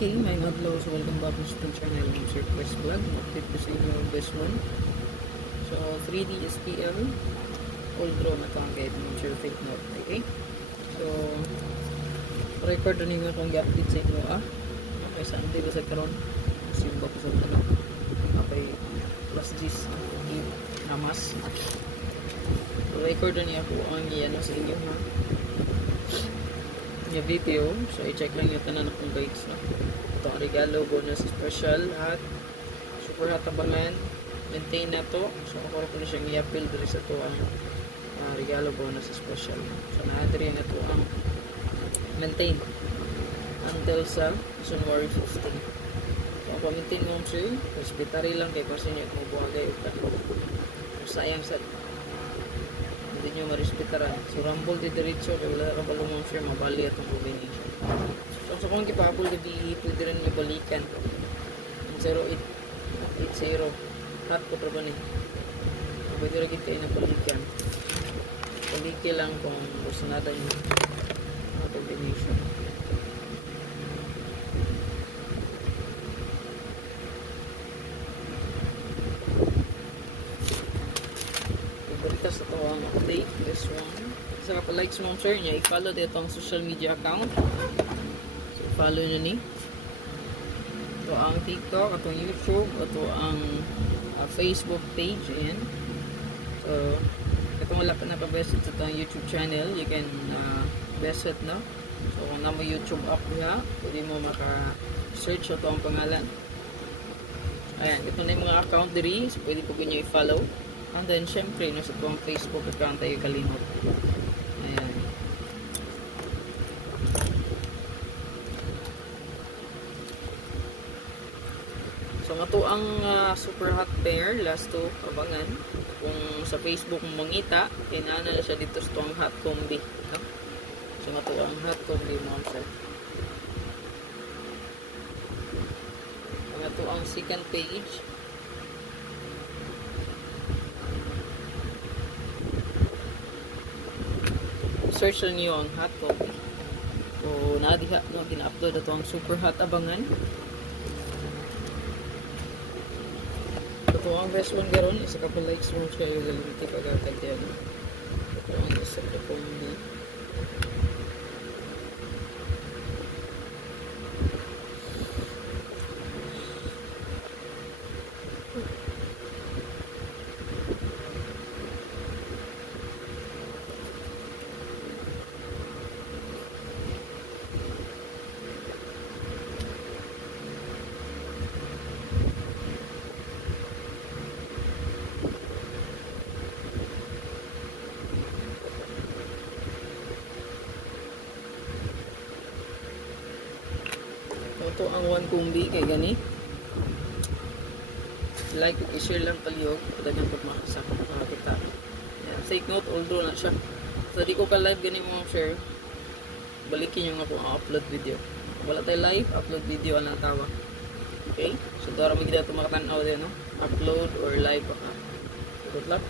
Okay, my adlaw. So welcome back to the channel ng Sir Quest Vlog. Update ko sa inyo this one. So 3D STL full draw na itong guide ng Sir Fake Note. Okay? So record na ninyo itong i-update sa inyo. Okay, saan di ba sa karon? Simba ko sa tanong. Okay, plus G's namas. So record na niya ako ang iyan sa inyo yung video. So i-check lang yung tanan akong guides no? Ito ang regalo, bonus special at super hot abangan, maintain na to. So ako ko siyang i-appeal dito sa to ang regalo, bonus special. So na-adre na to ang maintain until sa January 15. So ako maintain mo siya hospitary lang kay kasi niya mo buhagay sayang sa hindi nyo ma-respetaran. So, rumble di diretso, kaya wala ka balumang share, mabali atong combination. So, kung kipapul, hindi pwede rin may balikan. 0880. Hot po ba ni? Pwede rin kita na balikan. Baliki lang kung gusto natin yung combination. Sa ito ang update, this one. Isa ka pa-like sponsor niya, i-follow dito ang social media account. So, follow nyo ni. Ito ang TikTok, ito ang YouTube, ito ang Facebook page. Ayan. So, ito wala pa nakabesit ito ang YouTube channel. You can besit, no? So, kung na mo YouTube app niya, pwede mo maka-search ito ang pangalan. Ayan, ito na yung mga account diri. So, pwede po nyo i-follow. And then, syempre, nasa itong Facebook account tayo kalimot. Ayan. So, nga to ang super hot pair. Last to, abangan. Kung sa Facebook mo mangita, kinana na siya dito sa itong hot combi. No? So, nga to ang hot combi mo siya. Nga to ang second page. Search lang nyo ang hot coffee. So, nadiha, no, gina-upload ito ang super hot abangan. Ito ang best one garon. Isa ka pa likes mo siya yung galimiti pagkakad yan. Ito ang isa ka po hindi. Ito ang one kumbi kay gani. Like at i-share lang palihog kada nang pagmakasa kita. Yeah, take note although na siya. So di ko ka live gani mo share. Balikin yung ako ang upload video. Wala tayo live, upload video ang tawa. Okay? So dara mo gid ato makatan-aw din no. Upload or live pa. Good luck.